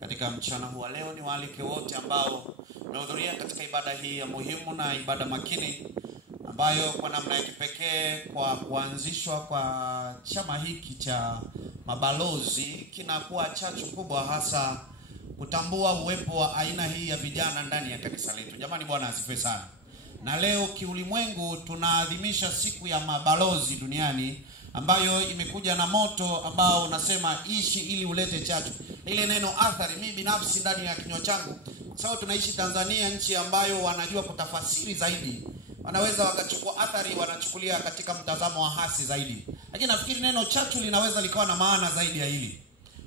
Katika mchana huu leo ni waalike wote ambao wamehudhuria katika ibada hii ya muhimu na ibada makini ambayo kwa namna ya kipekee kwa kuanzishwa kwa chama hiki cha mabalozi kinakuwa chachu kubwa hasa kutambua uwepo wa aina hii ya vijana ndani ya kanisa letu. Jamani, Bwana asifiwe sana. Na leo kiulimwengu tunaadhimisha siku ya mabalozi duniani ambayo imekuja na moto ambao unasema ishi ili ulete chachu. Ile neno athari, mimi binafsi ndani ya kinywa changu, kwa sababu tunaishi Tanzania, nchi ambayo wanajua kutafasiri zaidi, wanaweza wakachukua athari wanachukulia katika mtazamo wa hasi zaidi, lakini nafikiri neno chachu linaweza likawa na maana zaidi ya hili.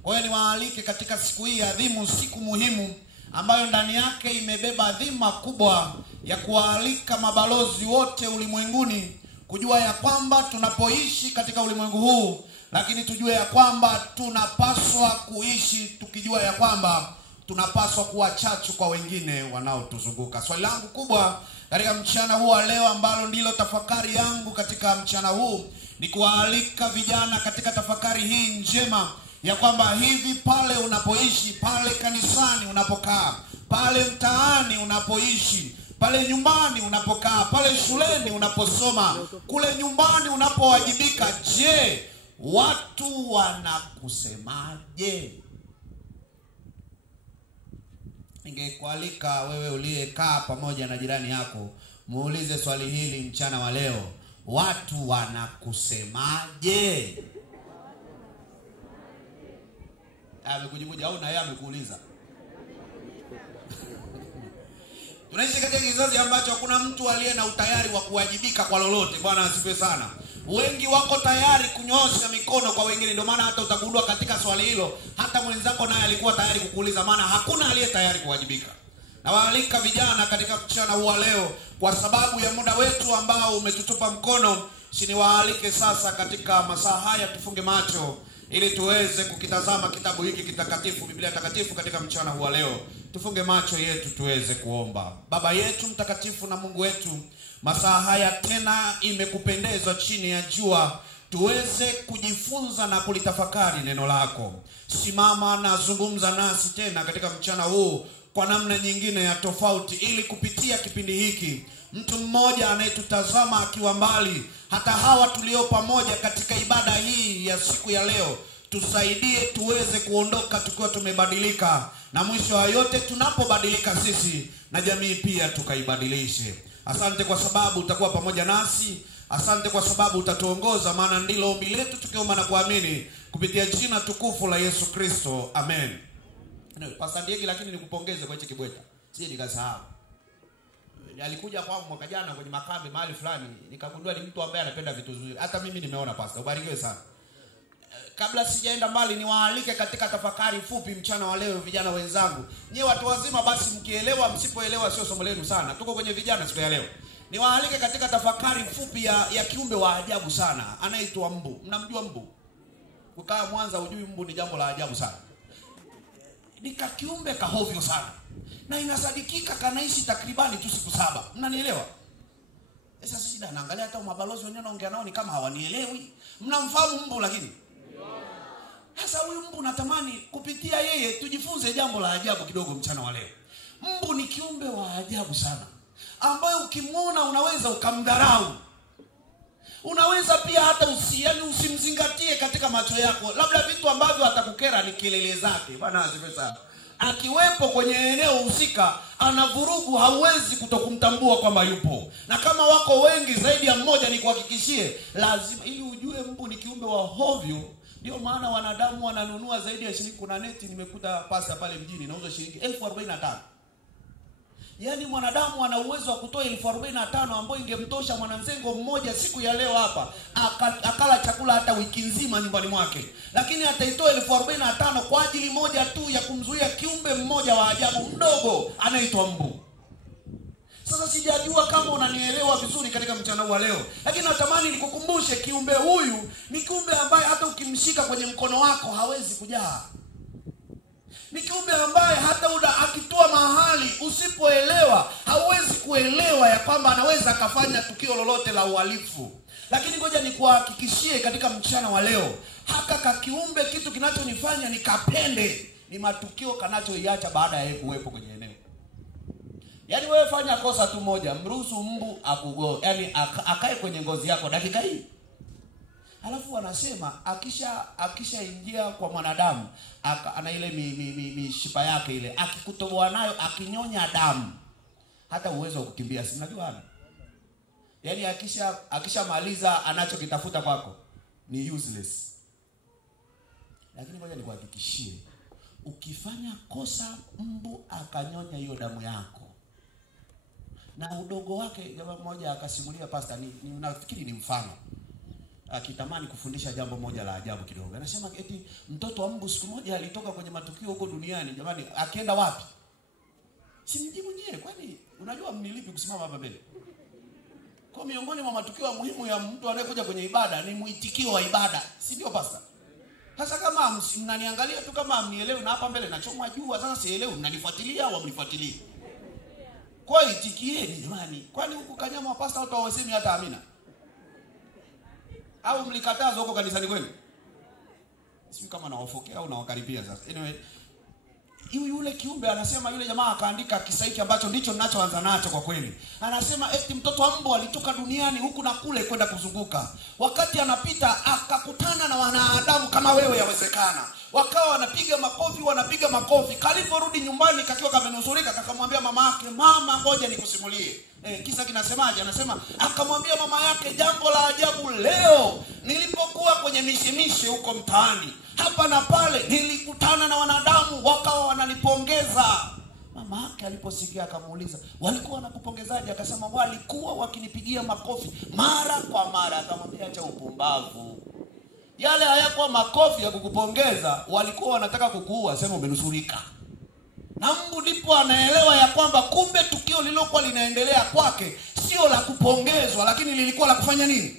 Kwa hiyo niwaalike katika siku hii adhimu, siku muhimu ambayo ndani yake imebeba dhima kubwa ya kuwaalika mabalozi wote ulimwenguni kujua ya kwamba tunapoishi katika ulimwengu huu, lakini tujue ya kwamba tunapaswa kuishi tukijua ya kwamba tunapaswa kuwa chachu kwa wengine wanaotuzunguka. Swali langu kubwa katika mchana huu leo, ambalo ndilo tafakari yangu katika mchana huu, ni kuwaalika vijana katika tafakari hii njema ya kwamba hivi pale unapoishi, pale kanisani unapokaa, pale mtaani unapoishi, pale nyumbani unapokaa, pale shuleni unaposoma, kule nyumbani unapowajibika, je, watu wanakusemaje? Ningekualika wewe uliyekaa pamoja na jirani yako, muulize swali hili mchana wa leo: watu wanakusemaje? Amekujibu au na yeye amekuuliza? Tunaishi katika kizazi ambacho hakuna mtu aliye na utayari wa kuwajibika kwa lolote. Bwana asifiwe sana. Wengi wako tayari kunyoosha mikono kwa wengine, ndio maana hata utagundua katika swali hilo hata mwenzako naye alikuwa tayari kukuuliza, maana hakuna aliye tayari kuwajibika. Na waalika vijana katika mchana huu leo, kwa sababu ya muda wetu ambao umetutupa mkono, waalike sasa katika masaa haya tufunge macho ili tuweze kukitazama kitabu hiki kitakatifu, Biblia takatifu, katika mchana huu leo. Tufunge macho yetu tuweze kuomba. Baba yetu mtakatifu na Mungu wetu, masaa haya tena imekupendeza chini ya jua tuweze kujifunza na kulitafakari neno lako. Simama na zungumza nasi tena katika mchana huu kwa namna nyingine ya tofauti, ili kupitia kipindi hiki mtu mmoja anayetutazama akiwa mbali, hata hawa tulio pamoja katika ibada hii ya siku ya leo, tusaidie tuweze kuondoka tukiwa tumebadilika, na mwisho wa yote tunapobadilika sisi na jamii pia tukaibadilishe. Asante kwa sababu utakuwa pamoja nasi. Asante kwa sababu utatuongoza, maana ndilo ombi letu tukiomba na kuamini kupitia jina tukufu la Yesu Kristo. Amen. Pastor Diegi, lakini nikupongeze kwa hicho kibweta. Sije nikasahau. Alikuja kwangu mwaka jana kwenye makambi mahali fulani, nikagundua ni mtu ambaye anapenda vitu vizuri. Hata mimi nimeona pastor. Ubarikiwe sana. Kabla sijaenda mbali, niwaalike katika tafakari fupi mchana wa leo vijana wenzangu. Nyie watu wazima basi mkielewa, msipoelewa sio somo lenu sana. Tuko kwenye vijana siku ya leo. Niwaalike katika tafakari fupi ya kiumbe wa ajabu sana anaitwa mbu. Mnamjua mbu? Kukaa Mwanza hujui mbu ni jambo la ajabu sana. Ni kiumbe kahovyo sana. Na inasadikika kanaishi takribani tu siku 7. Mnanielewa? Sasa shida naangalia hata mabalozi wenyewe naongea nao ni kama hawanielewi. Mnamfahamu mbu lakini? Sasa huyu mbu natamani kupitia yeye tujifunze jambo la ajabu kidogo mchana wa leo. Mbu ni kiumbe wa ajabu sana, ambaye ukimwona unaweza ukamdharau. Unaweza pia hata usimzingatie katika macho yako. Labda vitu ambavyo atakukera ni kelele zake. Bwana asifiwe sana. Akiwepo kwenye eneo husika anavurugu, hauwezi kutokumtambua kwamba yupo. Na kama wako wengi zaidi ya mmoja, ni kuhakikishie lazima ili ujue mbu ni kiumbe wa hovyo. Ndio maana wanadamu wananunua zaidi ya shilingi. Kuna neti nimekuta pasta pale mjini nauza shilingi 1045. Yaani mwanadamu ana uwezo wa kutoa 1045 ambayo ingemtosha mwanamzengo mmoja siku ya leo hapa akala chakula hata wiki nzima nyumbani mwake, lakini ataitoa 1045 kwa ajili moja tu ya kumzuia kiumbe mmoja wa ajabu mdogo anaitwa mbu. Sasa sijajua kama unanielewa vizuri katika mchana wa leo, lakini natamani nikukumbushe kiumbe huyu ni kiumbe ambaye hata ukimshika kwenye mkono wako hawezi kujaa. Ni kiumbe ambaye hata akitoa mahali usipoelewa hauwezi kuelewa ya kwamba anaweza akafanya tukio lolote la uhalifu. Lakini ngoja nikuhakikishie katika mchana wa leo, haka kiumbe kitu kinachonifanya nikapende ni matukio kanachoiacha baada ya yeye kuwepo kwenye eneo. Yaani wewe fanya kosa tu moja, mruhusu mbu yaani akae kwenye ngozi yako dakika hii. Alafu wanasema akishaingia kwa mwanadamu, ana ile mishipa yake ile, akikutoboa nayo, akinyonya damu, hata uwezo wa kukimbia si unajua ana. Yaani akishamaliza anachokitafuta kwako ni useless. Lakini ngoja nikuhakikishie, ukifanya kosa mbu akanyonya hiyo damu yako na udogo wake, jamaa mmoja akasimulia pastor, nafikiri ni mfano, akitamani kufundisha jambo moja la ajabu kidogo. Anasema eti mtoto wa mbu siku moja alitoka kwenye matukio huko duniani. Jamani, akienda wapi? Si mji mwenyewe. Kwani unajua mnilipi kusimama hapa mbele? Kwa miongoni mwa matukio muhimu ya mtu anayekuja kwenye ibada ni muitikio wa ibada, si ndio pastor? Sasa kama mnaniangalia tu kama mnielewi na hapa mbele nachomwa jua, sasa sielewi mnanifuatilia au mnifuatilie. Kwa itikieni jamani. Kwani huko Kanyama wa pastor watu hawasemi hata amina? Au mlikataza huko kanisani kwenu? Sio kama nawafokea au nawakaribia sasa. Anyway, yule kiumbe anasema, yule jamaa akaandika kisa hiki ambacho ndicho ninachoanza nacho kwa kweli. Anasema eti mtoto wa mbu alitoka duniani huku na kule kwenda kuzunguka. Wakati anapita akakutana na wanadamu kama wewe yawezekana. Wakawa wanapiga makofi. Kaliporudi nyumbani kakiwa kamenusurika, kakamwambia mama yake, "Mama, ngoja nikusimulie." Kisa kinasemaje? Anasema akamwambia mama yake, "Jambo la ajabu leo, nilipokuwa kwenye mishemishe huko mtaani, hapa na pale nilikutana na wanadamu wakawa wananipongeza." Mama yake aliposikia akamuuliza, "Walikuwa wanakupongezaje?" Akasema, "Walikuwa wakinipigia makofi mara kwa mara." Akamwambia, "Acha upumbavu. Yale hayakuwa makofi ya kukupongeza, walikuwa wanataka kukuua, sema umenusurika." Na mbu ndipo anaelewa ya kwamba kumbe tukio lilokuwa linaendelea kwake sio la kupongezwa, lakini lilikuwa la kufanya nini?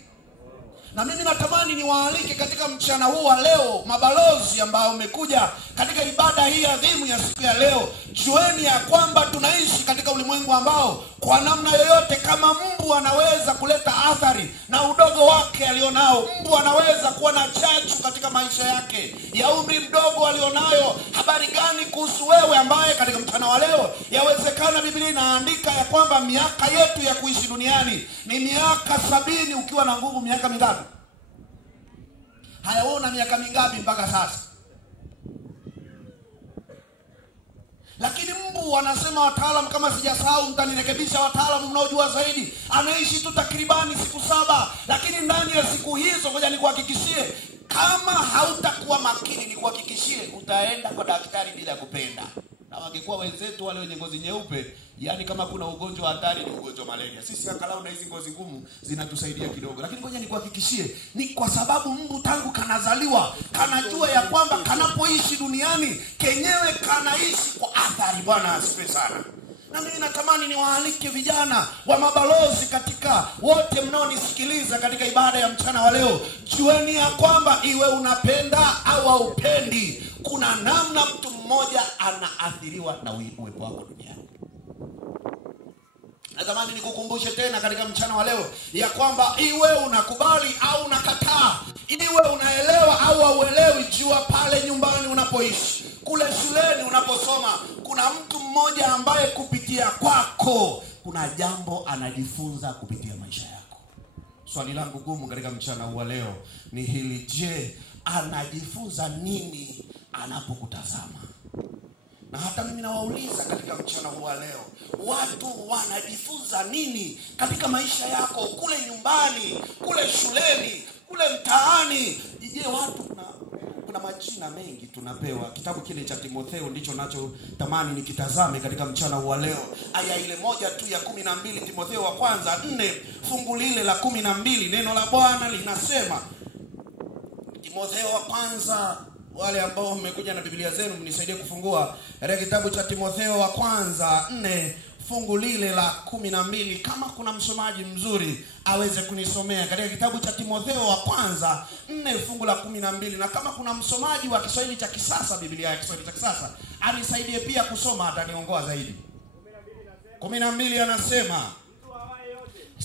Na mimi natamani niwaalike katika mchana huu wa leo, mabalozi ambao umekuja katika ibada hii adhimu ya siku ya leo, jueni ya kwamba tunaishi katika ulimwengu ambao kwa namna yoyote, kama mbu anaweza kuleta athari na udogo wake alionao, mbu anaweza kuwa na chachu katika maisha yake ya umri mdogo alionayo. Habari gani kuhusu wewe ambaye katika mchana wa leo yawezekana Biblia inaandika ya kwamba miaka yetu ya kuishi duniani ni miaka 70, ukiwa na nguvu miaka mingapi? Haya, wewe una miaka mingapi mpaka sasa? Lakini mbu wanasema, wataalamu kama sijasahau mtanirekebisha, wataalamu mnaojua zaidi, anaishi tu takribani siku 7. Lakini ndani ya siku hizo, ngoja nikuhakikishie, kama hautakuwa makini, nikuhakikishie utaenda kwa daktari bila kupenda. Na wangekuwa wenzetu wale wenye ngozi nyeupe, yani kama kuna ugonjwa hatari ni ugonjwa malaria. Sisi angalau na hizi ngozi ngumu zinatusaidia kidogo. Lakini ngoja nikuhakikishie, ni kwa sababu mbu tangu kanazaliwa kanajua ya kwamba kanapoishi duniani kenyewe kanaishi kwa athari. Bwana asifiwe sana. Na mimi natamani niwaalike vijana wa mabalozi, katika wote mnaonisikiliza katika ibada ya mchana wa leo, jueni ya kwamba iwe unapenda au haupendi, kuna namna mtu mmoja anaathiriwa na uwepo wako duniani. Natamani nikukumbushe tena katika mchana wa leo ya kwamba iwe unakubali au unakataa, iwe unaelewa au hauelewi, jua pale nyumbani unapoishi, kule shuleni unaposoma, kuna mtu mmoja ambaye kupitia kwako kuna jambo anajifunza kupitia maisha yako. Swali langu gumu katika mchana wa leo ni hili: je, anajifunza nini anapokutazama? Na hata mimi nawauliza katika mchana huu wa leo, watu wanajifunza nini katika maisha yako, kule nyumbani, kule shuleni, kule mtaani? Je, watu kuna majina mengi tunapewa. Kitabu kile cha Timotheo ndicho nacho tamani nikitazame katika mchana huu wa leo. Aya ile moja tu ya 12, Timotheo wa kwanza 4 fungu lile la 12, neno la Bwana linasema, Timotheo wa kwanza, wale ambao mmekuja na Biblia zenu mnisaidie kufungua katika kitabu cha Timotheo wa kwanza 4 fungu lile la 12. Kama kuna msomaji mzuri aweze kunisomea katika kitabu cha Timotheo wa kwanza 4 fungu la 12, na kama kuna msomaji wa Kiswahili cha kisasa, Biblia ya Kiswahili cha kisasa, anisaidie pia kusoma, ataniongoa zaidi. 12 anasema,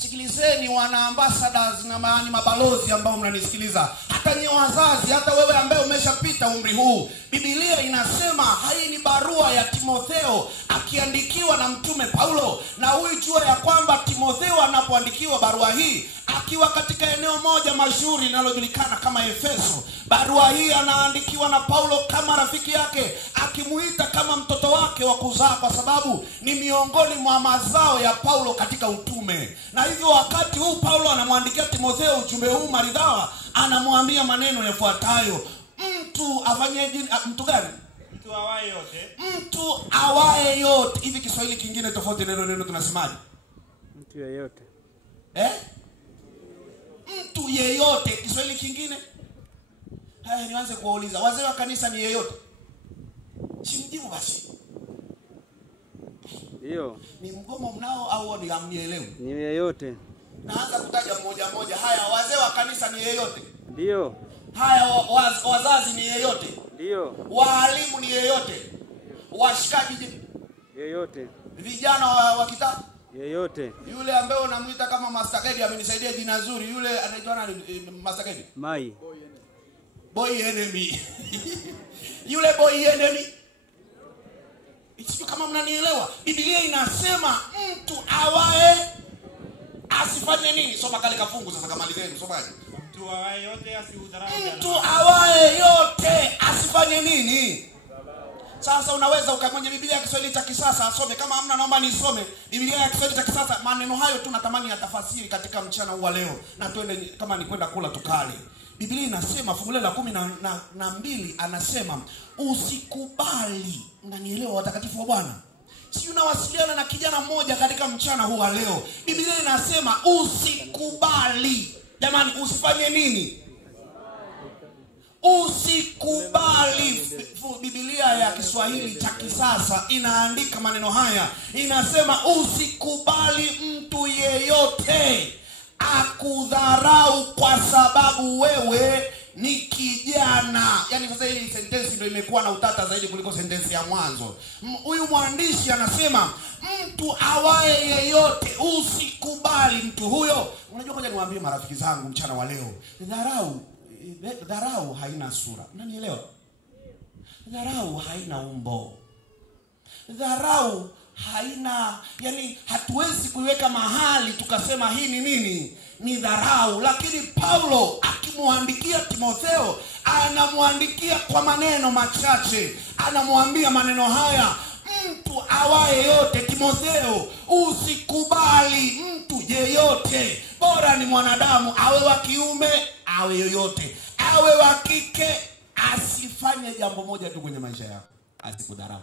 Sikilizeni wana ambassadors na mabalozi ambao mnanisikiliza, hata nyinyi wazazi, hata wewe ambaye umeshapita umri huu. Biblia inasema hii ni barua ya Timotheo akiandikiwa na mtume Paulo, na ujue ya kwamba Timotheo anapoandikiwa barua hii akiwa katika eneo moja mashuhuri linalojulikana kama Efeso. Barua hii anaandikiwa na Paulo kama rafiki yake, akimuita kama mtoto wake wa kuzaa, kwa sababu ni miongoni mwa mazao ya Paulo katika utume. Na hivyo wakati huu Paulo anamwandikia Timotheo ujumbe huu maridhawa, anamwambia maneno yafuatayo: mtu afanyeje? Mtu gani? Mtu awaye yote. Mtu awaye yote. Hivi Kiswahili kingine tofauti neno tunasemaje? Mtu yeyote. Mtu yeyote. Kiswahili kingine? Haya, nianze kuwauliza wazee wa kanisa, ni yeyote? Simjibu basi. Ndio. Ni mgomo mnao au ni amnielewi? Ni yeyote. Naanza kutaja mmoja mmoja. Haya, wazee wa kanisa ni yeyote? Ndio. Haya, wazazi ni yeyote? Ndio. Waalimu ni yeyote? Washikaji yeyote? Vijana wa kitabu yeyote? Yule ambaye unamuita kama Master Kedi amenisaidia jina zuri, yule anaitwa nani? Master Kedi? Mai. Boy enemy. Yule boy enemy. Sio kama mnanielewa. Biblia inasema mtu awaye asifanye nini? Soma kale kafungu sasa, kamalizeni somaje. Mtu awaye yote asiudharau. Mtu awaye yote asifanye nini? Sasa unaweza ukamwenye Biblia ya Kiswahili cha kisasa asome. Kama hamna, naomba nisome Biblia ya Kiswahili cha kisasa. Maneno hayo tu natamani ya tafasiri katika mchana huu leo, na twende kama ni kwenda kula tukale. Biblia inasema fungu la 12 anasema usikubali. Unanielewa watakatifu wa Bwana? Si unawasiliana na kijana mmoja katika mchana huu leo. Biblia inasema usikubali. Jamani, usifanye nini? Usikubali. Biblia ya Kiswahili cha kisasa inaandika maneno haya, inasema usikubali mtu yeyote akudharau kwa sababu wewe ni kijana. Yaani sasa hii sentensi ndio imekuwa na utata zaidi kuliko sentensi ya mwanzo. Huyu mwandishi anasema mtu awaye yeyote, usikubali mtu huyo. Unajua, ngoja niwaambie marafiki zangu mchana wa leo, dharau haina sura. Unanielewa? Dharau haina umbo. Dharau haina, yani hatuwezi kuiweka mahali tukasema hii ni nini? Ni dharau. Lakini Paulo akimwandikia Timotheo, anamwandikia kwa maneno machache. Anamwambia maneno haya: mtu awaye yote, Timotheo, usikubali mtu yeyote. Bora ni mwanadamu, awe wa kiume, awe yoyote, awe wa kike, asifanye jambo moja tu kwenye maisha yako: asikudharau.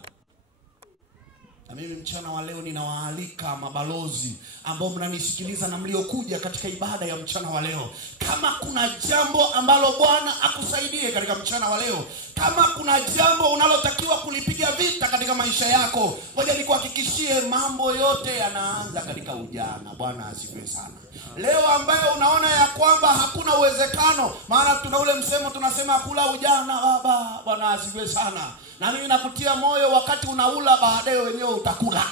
Na mimi mchana wa leo ninawaalika mabalozi ambao mnanisikiliza na mliokuja katika ibada ya mchana wa leo, kama kuna jambo ambalo Bwana akusaidie katika mchana wa leo, kama kuna jambo unalotakiwa kulipiga vita katika maisha yako, ngoja nikuhakikishie mambo yote yanaanza katika ujana. Bwana asifiwe sana. Leo ambaye unaona ya kwamba hakuna uwezekano, maana tuna ule msemo tunasema kula ujana baba. Bwana asifiwe sana. Na mimi nakutia moyo, wakati unaula baadaye wenyewe utakula.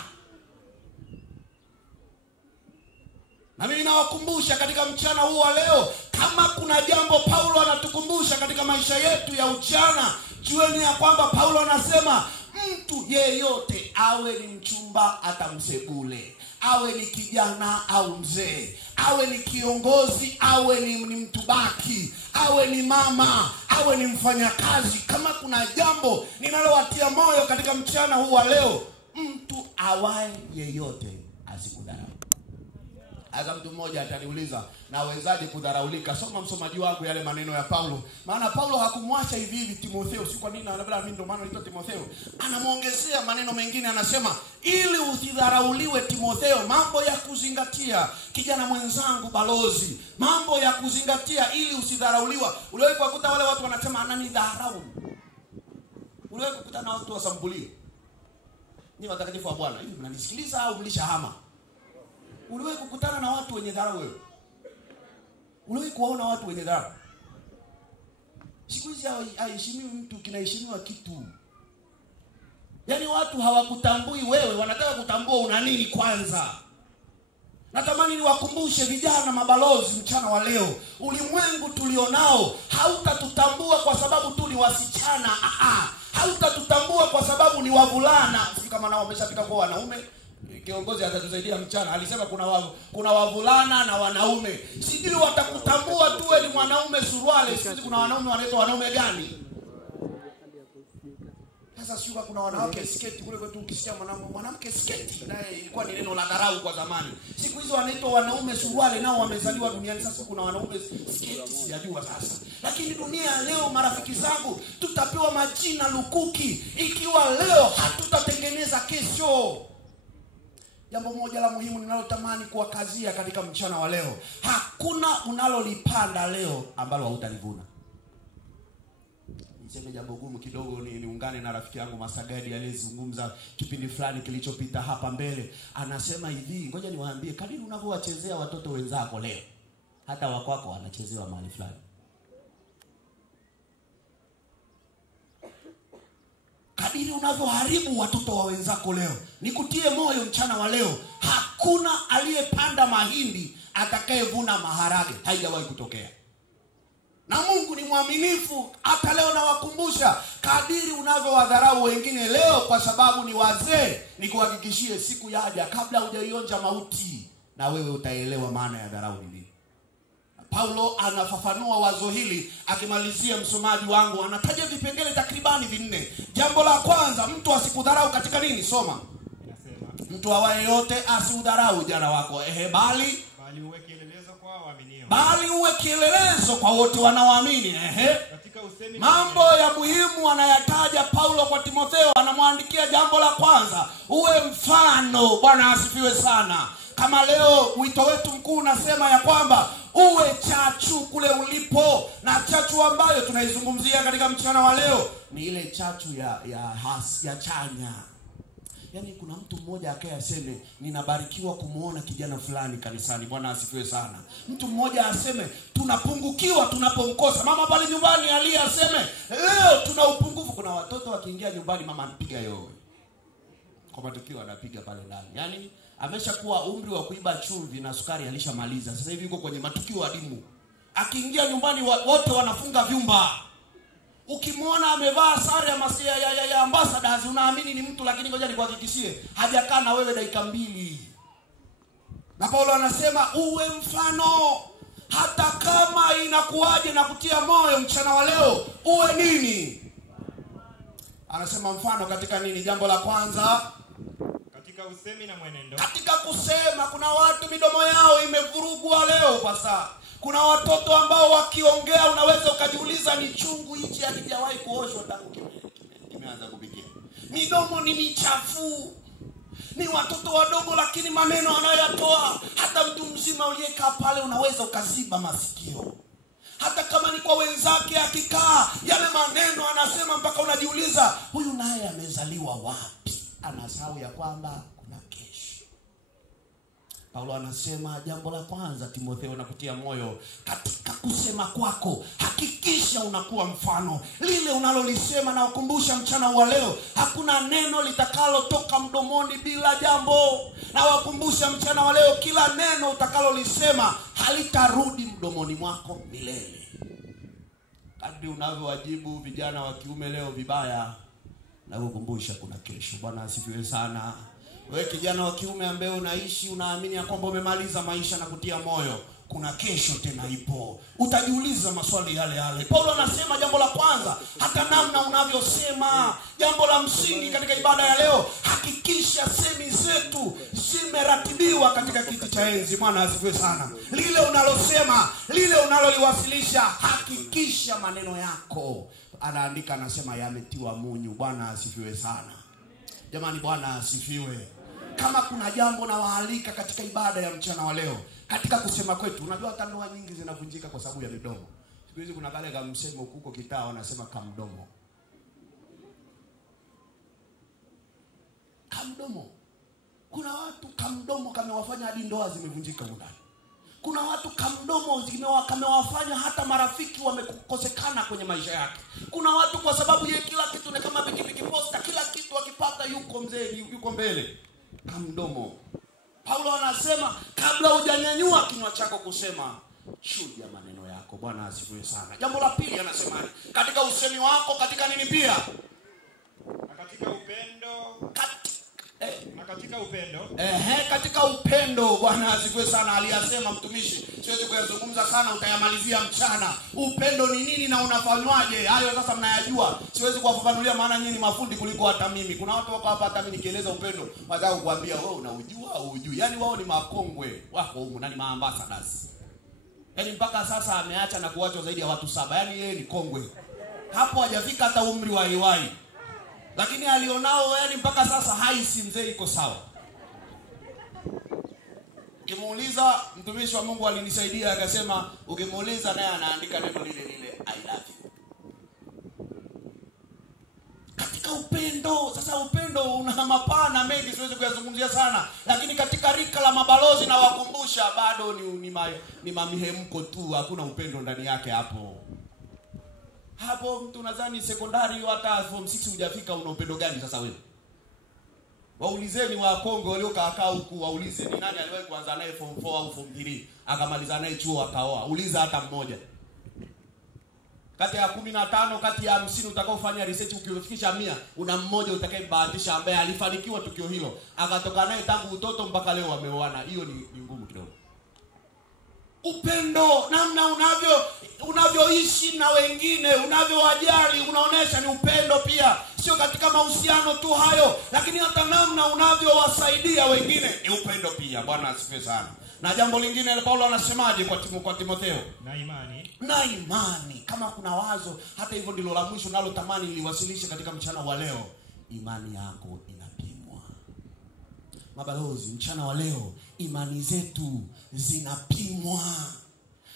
Na mimi nawakumbusha katika mchana huu wa leo, kama kuna jambo Paulo anatukumbusha katika maisha yetu ya ujana, jueni ya kwamba Paulo anasema mtu yeyote, awe ni mchumba hata msebule, awe ni kijana au mzee, awe ni kiongozi, awe ni mtubaki, awe ni mama, awe ni mfanyakazi, kama kuna jambo ninalowatia moyo katika mchana huu wa leo, mtu awaye yeyote asikudharau. Hata mtu mmoja ataniuliza, nawezaje kudharaulika? Soma msomaji wangu yale maneno ya Paulo. Maana Paulo hakumwacha hivi hivi Timotheo. Si kwa nini labda mimi ndo maana naitwa Timotheo. Anamuongezea maneno mengine, anasema ili usidharauliwe Timotheo, mambo ya kuzingatia. Kijana mwenzangu balozi, mambo ya kuzingatia ili usidharauliwa. Uliwahi kukuta wale watu wanasema ananidharau? Uliwahi kukutana na watu wa sampuli? Ni watakatifu wa Bwana, hivi mnanisikiliza au mlishahama? Uliwahi kukutana na watu wenye dharau wewe? Uliwahi kuona watu wenye dharau? Siku hizi haiheshimiwi mtu, kinaheshimiwa kitu. Yaani watu hawakutambui wewe, wanataka kutambua una nini kwanza. Natamani niwakumbushe vijana mabalozi mchana wa leo, ulimwengu tulionao hautatutambua kwa sababu tu ni wasichana. Hautatutambua kwa sababu ni wavulana. Si kama nao wameshapita kwa wanaume. Kiongozi atatusaidia mchana. Alisema kuna wavulana na wanaume. Sijui watakutambua tu ni mwanaume suruale. Sisi kuna wanaume wanaitwa wanaume gani? Sasa sio kuna wanawake sketi kule kwetu, ukisikia mwanamke sketi naye ilikuwa ni neno la dharau kwa zamani. Siku hizo wanaitwa wanaume suruale, nao wamezaliwa duniani. Sasa kuna wanaume sketi, sijajua sasa. Lakini dunia leo, marafiki zangu, tutapewa majina lukuki ikiwa leo hatutatengeneza kesho. Jambo moja la muhimu ninalotamani kuwakazia katika mchana wa leo, hakuna unalolipanda leo ambalo hautalivuna. Niseme jambo gumu kidogo, niungane na rafiki yangu Masagadi aliyezungumza kipindi fulani kilichopita hapa mbele. Anasema hivi, ngoja niwaambie, kadiri unavyowachezea watoto wenzako leo, hata wakwako wanachezewa mahali fulani. Kadiri unavyoharibu watoto wa wenzako leo, nikutie moyo mchana wa leo, hakuna aliyepanda mahindi atakayevuna maharage. Haijawahi kutokea. Na Mungu ni mwaminifu. Hata leo nawakumbusha, kadiri unavyowadharau wengine leo kwa sababu ni wazee, nikuhakikishie siku yaja kabla hujaionja mauti na wewe utaelewa maana ya dharau ni nini. Paulo anafafanua wazo hili akimalizia msomaji wangu, anataja vipengele takribani 4. Jambo la kwanza, mtu asikudharau katika nini? Soma. Inasema, mtu awaye yote asiudharau ujana wako, bali uwe kielelezo kwa waaminio. Bali uwe kielelezo kwa wote wanaoamini. Katika usemi mambo ya muhimu anayataja Paulo kwa Timotheo. Anamwandikia jambo la kwanza, uwe mfano. Bwana asifiwe sana. Kama leo wito wetu mkuu unasema ya kwamba uwe chachu kule ulipo, na chachu ambayo tunaizungumzia katika mchana wa leo ni ile chachu ya chanya. Yaani kuna mtu mmoja akaye aseme ninabarikiwa kumuona kijana fulani kanisani. Bwana asifiwe sana. Mtu mmoja aseme tunapungukiwa tunapomkosa. Mama pale nyumbani alie aseme leo tuna upungufu. Kuna watoto wakiingia nyumbani mama anapiga yowe, kwa matukio anapiga pale ndani. Yaani ameshakuwa umri wa kuiba chumvi na sukari alishamaliza. Sasa hivi yuko kwenye matukio adimu. Akiingia nyumbani wote wanafunga vyumba. Ukimwona amevaa sare ya ambassadors unaamini ni mtu, lakini ngoja nikuhakikishie hajakaa na wewe dakika 2. Na Paulo anasema uwe mfano. Hata kama inakuwaje na kutia moyo mchana wa leo, uwe nini? Anasema mfano katika nini? Jambo la kwanza, katika usemi na mwenendo. Katika kusema. Kuna watu midomo yao imevurugwa leo pasa. Kuna watoto ambao wakiongea unaweza ukajiuliza ni chungu hichi hakijawahi kuoshwa tangu kimeanza kupikia. Midomo ni michafu. Ni watoto wadogo lakini maneno anayotoa, hata mtu mzima uliyekaa pale unaweza ukaziba masikio. Hata kama ni kwa wenzake akikaa, yale maneno anasema mpaka unajiuliza huyu naye amezaliwa wapi? Anasahau ya kwamba kuna kesho. Paulo anasema jambo la kwanza, Timotheo, nakutia moyo katika kusema kwako, hakikisha unakuwa mfano. Lile unalolisema, na ukumbusha mchana wa leo, hakuna neno litakalotoka mdomoni bila jambo. Na wakumbusha mchana wa leo, kila neno utakalolisema halitarudi mdomoni mwako milele. Kadri unavyowajibu vijana wa kiume leo vibaya, na kukumbusha kuna kesho. Bwana asifiwe sana. Wewe kijana wa kiume ambaye unaishi unaamini ya kwamba umemaliza maisha, na kutia moyo, kuna kesho tena ipo. Utajiuliza maswali yale yale. Paulo anasema jambo la kwanza, hata namna unavyosema. Jambo la msingi katika ibada ya leo, hakikisha semi zetu zimeratibiwa katika kiti cha enzi. Bwana asifiwe sana. Lile unalosema, lile unaloliwasilisha, hakikisha maneno yako, anaandika anasema yametiwa munyu. Bwana asifiwe sana. Jamani, Bwana asifiwe. Kama kuna jambo na waalika katika ibada ya mchana wa leo, katika kusema kwetu, unajua hata ndoa nyingi zinavunjika kwa sababu ya midomo. Siku hizi kuna kale kama msemo huko kitaa wanasema kamdomo. Kamdomo. Kuna watu kamdomo kamewafanya hadi ndoa zimevunjika ndani. Kuna watu kamdomo kamewafanya hata marafiki wamekosekana kwenye maisha yake. Kuna watu kwa sababu yeye kila kitu ni kama pikipiki posta, kila kitu akipata yuko mzee, yuko mbele. Kamdomo. Paulo anasema kabla hujanyanyua kinywa chako kusema, chuja maneno yako. Bwana asifiwe sana. Jambo la pili anasema katika usemi wako, katika nini pia? Na katika upendo. Na katika upendo. Katika upendo. Bwana asifiwe sana. Aliyasema mtumishi, siwezi kuyazungumza sana, utayamalizia mchana. Upendo ni nini na unafanywaje? Hayo sasa mnayajua. Siwezi kuwafafanulia maana nyinyi mafundi kuliko hata mimi. Kuna watu wako hapa hata mimi nikieleza upendo, wataka kukuambia wewe unaujua au hujui. Yaani wao ni makongwe wako huko na ni maambassadors. Yaani mpaka sasa ameacha na kuachwa zaidi ya watu 7. Yaani yeye ni kongwe. Hapo hajafika hata umri wa iwai. Lakini alionao yani mpaka sasa haisi mzee iko sawa. Ukimuuliza, mtumishi wa Mungu alinisaidia akasema, ukimuuliza naye anaandika neno lile lile, I love you. Katika upendo. Sasa upendo una mapana mengi, siwezi kuyazungumzia sana, lakini katika rika la mabalozi na wakumbusha bado ni mamihemko tu, hakuna upendo ndani yake hapo. Hapo mtu nadhani sekondari hata form 6 hujafika, una upendo gani sasa wewe? Waulizeni wa Kongo waliokaa huku, waulize ni nani aliwahi kuanza naye form 4 au form 3 akamaliza naye chuo akaoa. Uliza hata mmoja. Kati ya 15 kati ya 50 utakaofanya research, ukifikisha 100 una mmoja utakayebahatisha ambaye alifanikiwa tukio hilo, akatoka naye tangu utoto mpaka leo wameoana. Hiyo ni ngumu kidogo. Upendo, namna unavyoishi na wengine, unavyowajali, unaonesha ni upendo pia. Sio katika mahusiano tu hayo, lakini hata namna unavyowasaidia wengine ni upendo pia. Bwana asifiwe sana. Na jambo lingine Paulo anasemaje kwa Timotheo? Na imani. Kama kuna wazo, hata hivyo ndilo la mwisho nalo tamani niliwasilishe katika mchana wa leo. Imani yako inapimwa. Mabalozi, mchana wa leo imani zetu zinapimwa.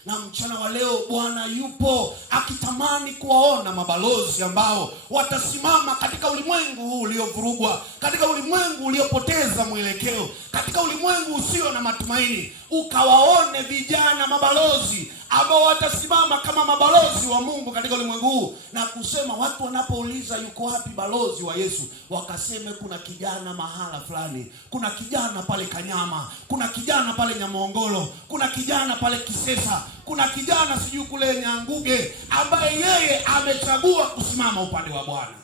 Na mchana wa leo Bwana yupo akitamani kuwaona mabalozi ambao watasimama katika ulimwengu huu uliovurugwa, katika ulimwengu uliopoteza mwelekeo, katika ulimwengu usio na matumaini. Ukawaone vijana mabalozi ambao watasimama kama mabalozi wa Mungu katika ulimwengu huu na kusema, watu wanapouliza yuko wapi balozi wa Yesu, wakaseme kuna kijana mahala fulani, kuna kijana pale Kanyama, kuna kijana pale Nyamongolo, kuna kijana pale Kisesa, kuna kijana sijui kule Nyanguge ambaye yeye amechagua kusimama upande wa Bwana.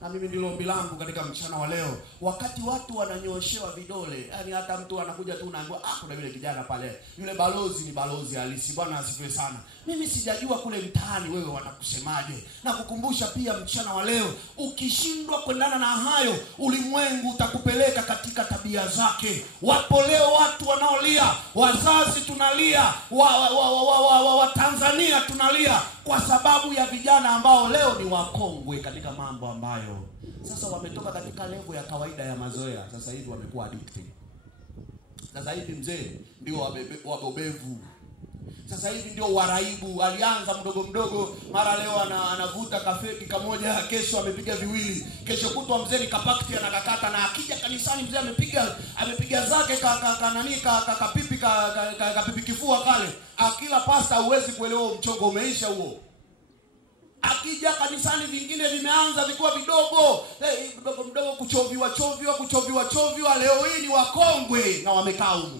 Na mimi ndilo ombi langu katika mchana wa leo. Wakati watu wananyoshewa vidole, yani hata mtu anakuja tu unaambiwa, kuna yule kijana pale, yule balozi ni balozi halisi. Bwana asifiwe sana. Mimi sijajua kule mtaani wewe wanakusemaje. Na kukumbusha pia mchana wa leo, ukishindwa kuendana na hayo, ulimwengu utakupeleka katika tabia zake. Wapo leo watu wanaolia, wazazi tunalia, wa Tanzania tunalia kwa sababu ya vijana ambao leo ni wakongwe katika mambo ambayo sasa wametoka katika level ya kawaida ya mazoea. Sasa hivi wamekuwa addicted. Sasa hivi mzee ndio wabobevu. Sasa hivi ndio waraibu. Alianza mdogo mdogo, mara leo anavuta kafeti kamoja, kesho amepiga viwili, kesho kutwa mzee ni kapakti anakakata, na akija kanisani mzee amepiga zake kapipi kifua kale. Akila pasta huwezi kuelewa mchongo umeisha huo. Akija kanisani vingine vimeanza vikiwa vidogo, mdogo kuchoviwa. Leo hii ni wakongwe na wamekaa huko.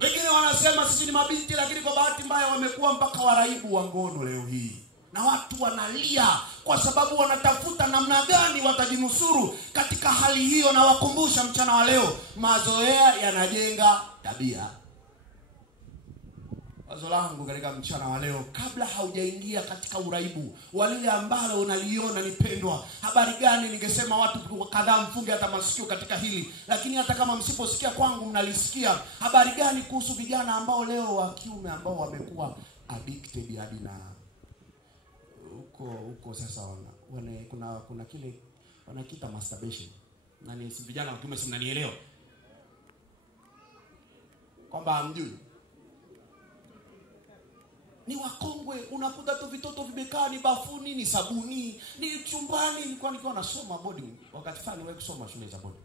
Wengine wanasema sisi ni mabinti, lakini kwa bahati mbaya wamekuwa mpaka waraibu wa ngono leo hii. Na watu wanalia kwa sababu wanatafuta namna gani watajinusuru katika hali hiyo. Na wakumbusha mchana wa leo, mazoea yanajenga tabia. Wazo langu katika mchana wa leo, kabla haujaingia katika uraibu walile ambalo unaliona ni pendwa, habari gani ningesema watu kadhaa mfunge hata masikio katika hili, lakini hata kama msiposikia kwangu mnalisikia. Habari gani kuhusu vijana ambao leo wa kiume ambao wamekuwa addicted hadi na huko sasa kuna kile wanakiita masturbation. Nani si vijana wa kiume, si mnanielewa? Kwamba hamjui. Ni wakongwe, unakuta tu vitoto vimekaa ni bafuni, ni sabuni, ni chumbani. Nilikuwa nasoma boarding wakati fulani, wewe kusoma shule za boarding.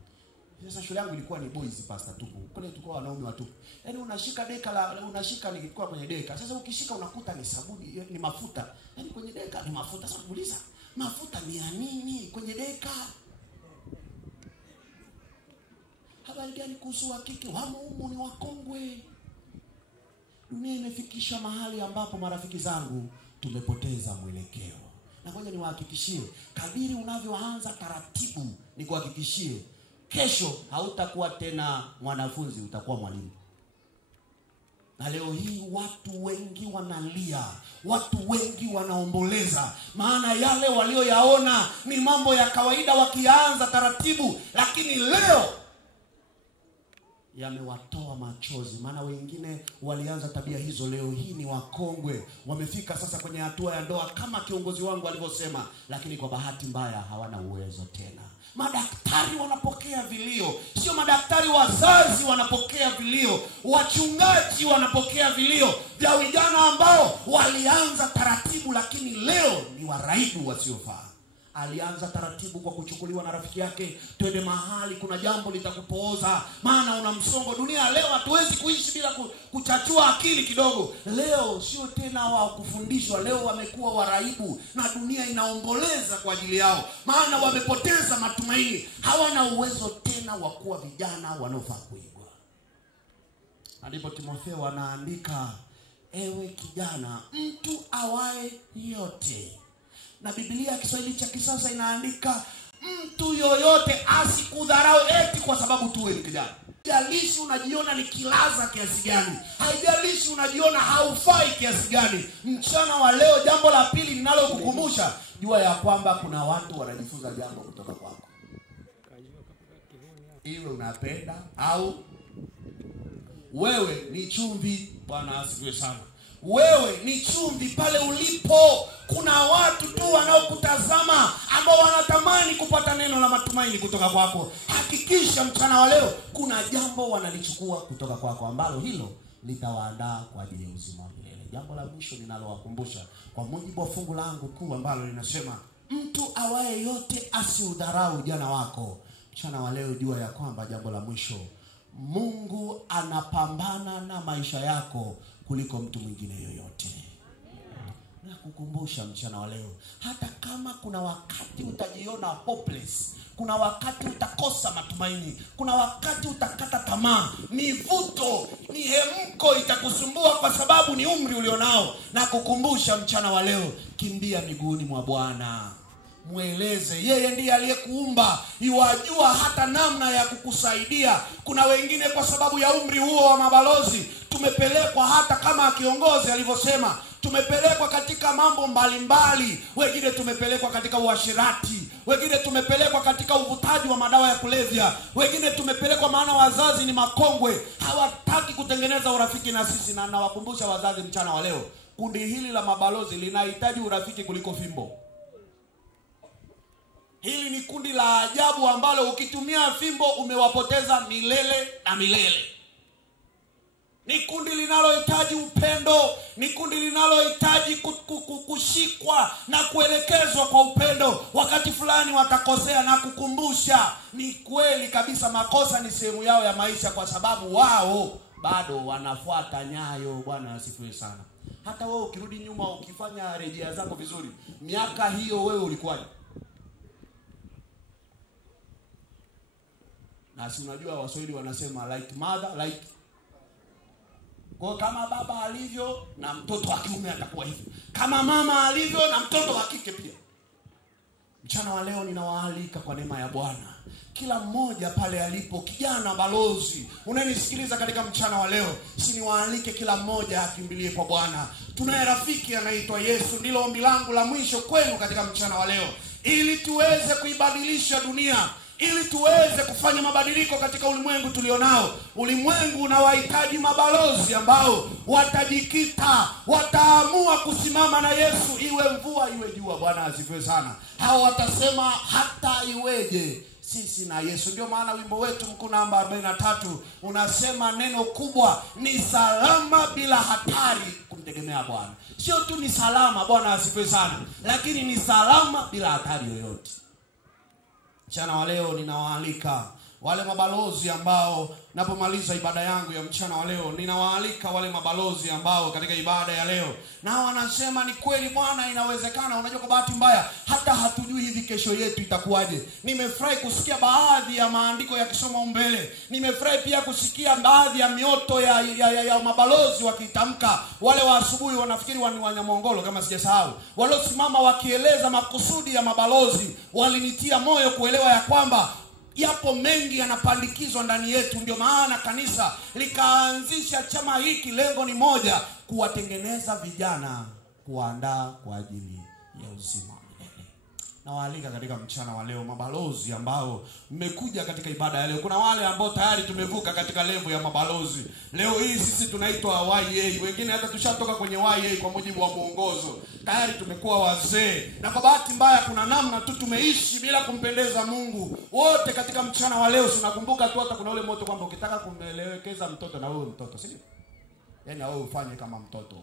Sasa shule yangu ilikuwa ni boys pastor tupu. Kule tulikuwa wanaume watupu. Yaani unashika deka nilikuwa kwenye deka. Sasa ukishika unakuta ni sabuni, ni mafuta. Yaani kwenye deka ni mafuta. Sasa unajiuliza, mafuta ni ya nini kwenye deka? Habari gani kuhusu wa kike? Wamo humu ni wakongwe. Dunia imefikisha mahali ambapo marafiki zangu tumepoteza mwelekeo. Na ngoja niwahakikishie, kadiri unavyoanza taratibu, nikuhakikishie kesho hautakuwa tena mwanafunzi, utakuwa mwalimu. Na leo hii watu wengi wanalia, watu wengi wanaomboleza, maana yale walioyaona ni mambo ya kawaida wakianza taratibu, lakini leo yamewatoa machozi. Maana wengine walianza tabia hizo, leo hii ni wakongwe, wamefika sasa kwenye hatua ya ndoa kama kiongozi wangu alivyosema, lakini kwa bahati mbaya hawana uwezo tena. Madaktari wanapokea vilio, sio madaktari, wazazi wanapokea vilio, wachungaji wanapokea vilio vya vijana ambao walianza taratibu, lakini leo ni waraibu wasiofaa. Alianza taratibu kwa kuchukuliwa na rafiki yake, twende mahali kuna jambo litakupooza, maana una msongo. Dunia leo hatuwezi kuishi bila kuchachua akili kidogo. Leo sio tena wa kufundishwa, leo wamekuwa waraibu na dunia inaomboleza kwa ajili yao, maana wamepoteza matumaini, hawana uwezo tena wa kuwa vijana wanaofaa kuigwa. Ndipo Timotheo anaandika, ewe kijana, mtu awaye yote. Na Biblia ya Kiswahili cha kisasa inaandika, mtu yoyote asikudharau eti kwa sababu tu wewe ni kijana. Haijalishi unajiona ni kilaza kiasi gani, haijalishi unajiona haufai kiasi gani. Mchana wa leo, jambo la pili ninalokukumbusha, jua ya kwamba kuna watu wanajifunza jambo kutoka kwako. Iwe unapenda au wewe ni chumvi. Bwana asifiwe sana. Wewe ni chumvi pale ulipo. Kuna watu tu wanaokutazama ambao wanatamani kupata neno la matumaini kutoka kwako. Hakikisha mchana wa leo kuna jambo wanalichukua kutoka kwako ambalo hilo litawaandaa kwa ajili ya uzima wa milele. Jambo la mwisho ninalowakumbusha kwa mujibu wa fungu langu kuu ambalo linasema, mtu awaye yote asiudharau ujana wako. Mchana wa leo jua ya kwamba jambo la mwisho, Mungu anapambana na maisha yako kuliko mtu mwingine yoyote. Na kukumbusha mchana wa leo, hata kama kuna wakati utajiona hopeless, kuna wakati utakosa matumaini, kuna wakati utakata tamaa, mivuto, mihemko itakusumbua kwa sababu ni umri ulionao, na kukumbusha mchana wa leo, kimbia miguuni mwa Bwana. Mweleze yeye ndiye aliyekuumba, yuwajua hata namna ya kukusaidia. Kuna wengine kwa sababu ya umri huo wa mabalozi tumepelekwa, hata kama kiongozi alivyosema, tumepelekwa katika mambo mbalimbali. Wengine tumepelekwa katika uasherati, wengine tumepelekwa katika uvutaji wa madawa ya kulevya, wengine tumepelekwa maana wazazi ni makongwe, hawataki kutengeneza urafiki na sisi. Na nawakumbusha wazazi mchana wa leo, kundi hili la mabalozi linahitaji urafiki kuliko fimbo. Hili ni kundi la ajabu ambalo ukitumia fimbo umewapoteza milele na milele. Ni kundi linalohitaji upendo, ni kundi linalohitaji kushikwa na kuelekezwa kwa upendo. Wakati fulani watakosea na kukumbusha, ni kweli kabisa makosa ni sehemu yao ya maisha, kwa sababu wao bado wanafuata nyayo. Bwana asifiwe sana. Hata wewe ukirudi nyuma ukifanya rejea zako vizuri, miaka hiyo wewe ulikuwaje? Na si unajua Waswahili wanasema like mother like. Kwa kama baba alivyo na mtoto wa kiume atakuwa hivyo, kama mama alivyo na mtoto wa kike pia. Mchana wa leo ninawaalika kwa neema ya Bwana, kila mmoja pale alipo, kijana balozi unanisikiliza katika mchana wa leo, siniwaalike kila mmoja akimbilie kwa Bwana. Tunaye rafiki anaitwa Yesu. Ndilo ombi langu la mwisho kwenu katika mchana wa leo, ili tuweze kuibadilisha dunia, ili tuweze kufanya mabadiliko katika ulimwengu tulionao. Ulimwengu unawahitaji mabalozi ambao watajikita, wataamua kusimama na Yesu, iwe mvua iwe jua. Bwana asifiwe sana. Hao watasema hata iweje sisi na Yesu. Ndio maana wimbo wetu mkuu namba 43 unasema neno kubwa ni salama bila hatari kumtegemea Bwana. Sio tu ni salama, Bwana asifiwe sana, lakini ni salama bila hatari yoyote. Mchana wa leo ninawaalika wale mabalozi ambao napomaliza ibada yangu ya mchana wa leo, ninawaalika wale mabalozi ambao katika ibada ya leo na wanasema ni kweli Bwana, inawezekana. Unajua, kwa bahati mbaya hata hatujui hivi kesho yetu itakuwaje. Nimefurahi kusikia baadhi ya maandiko yakisoma mbele. Nimefurahi pia kusikia baadhi ya mioto ya mabalozi wakitamka. Wale wa asubuhi wanafikiri ni Wanyamongolo kama sijasahau, waliosimama wakieleza makusudi ya mabalozi, walinitia moyo kuelewa ya kwamba yapo mengi yanapandikizwa ndani yetu. Ndio maana kanisa likaanzisha chama hiki. Lengo ni moja, kuwatengeneza vijana, kuandaa kwa ajili ya uzima. Nawaalika katika mchana wa leo mabalozi ambao mmekuja katika ibada ya leo. Kuna wale ambao tayari tumevuka katika level ya mabalozi. Leo hii sisi tunaitwa YA. Wengine hata tushatoka kwenye YA kwa mujibu wa mwongozo. Tayari tumekuwa wazee. Na kwa bahati mbaya kuna namna tu tumeishi bila kumpendeza Mungu. Wote katika mchana wa leo tunakumbuka tu, hata kuna ule moto kwamba ukitaka kumwelekeza mtoto na wewe mtoto, si? Yaani na wewe ufanye kama mtoto.